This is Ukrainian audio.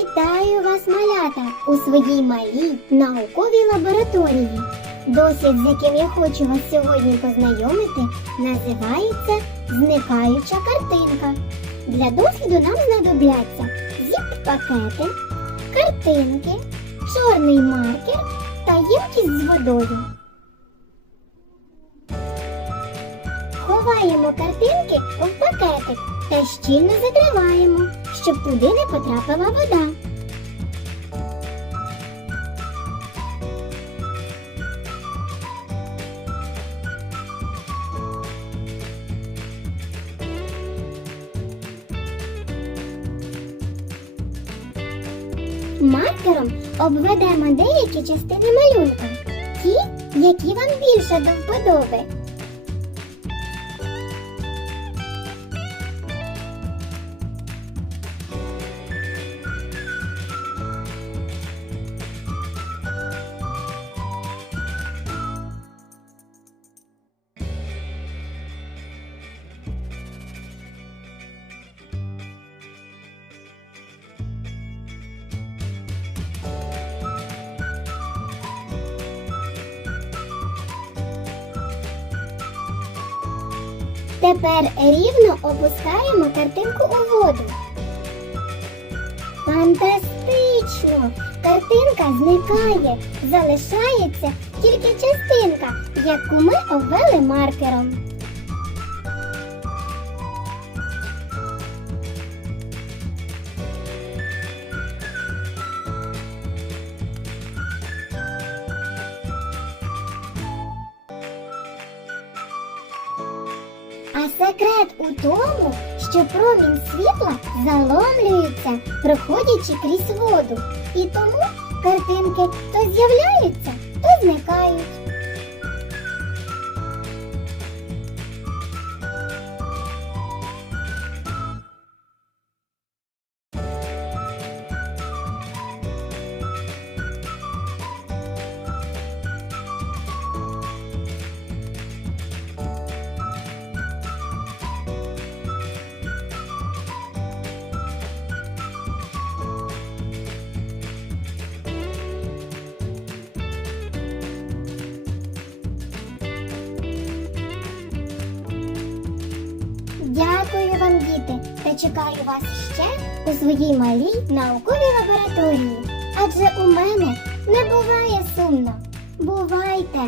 Вітаю вас, малята, у своїй малій науковій лабораторії. Дослід, з яким я хочу вас сьогодні познайомити, називається Зникаюча картинка. Для досліду нам знадобляться зіп-пакети, картинки, чорний маркер та ємкість з водою. Ховаємо картинки в пакетик та щільно закриваємо, щоб туди не потрапила вода. Маркером обведемо деякі частини малюнка, ті, які вам більше до вподоби. Тепер рівно опускаємо картинку у воду. Фантастично! Картинка зникає. Залишається тільки частинка, яку ми обвели маркером. А секрет у тому, що промінь світла заломлюється, проходячи крізь воду. І тому картинки то з'являються, то зникають. Діти, та чекаю вас ще у своїй малій науковій лабораторії. Адже у мене не буває сумно. Бувайте!